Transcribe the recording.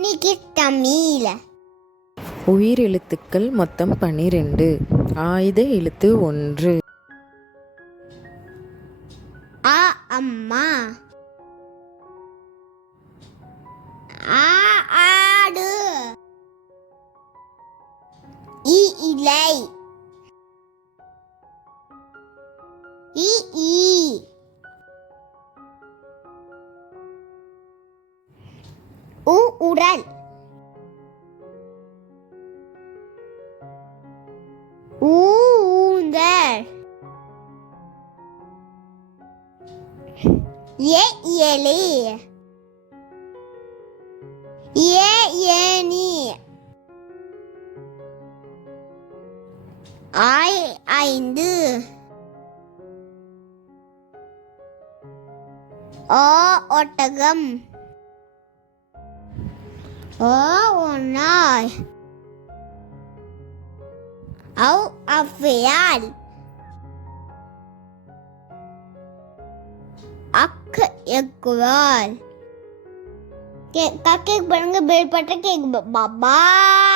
இன்னைக்கு தமிழ் உயிர் எழுத்துக்கள் மொத்தம் 12. ஆயுத எழுத்து 1. ஆ அம்மா, ஆ ஆடு, இ இலை, இ ஈ, உ உரல், ஊந்தல், ஏ எலி, ஏ ஏனி, ஆய் ஐந்து, ஓ ஒட்டகம், ஓ ஒன்னாய், ஔ ஔவையார், அக்கு எக்குவால். கேக் பண்ணுங்க, பெல் பட்டன் கேக். பாய்.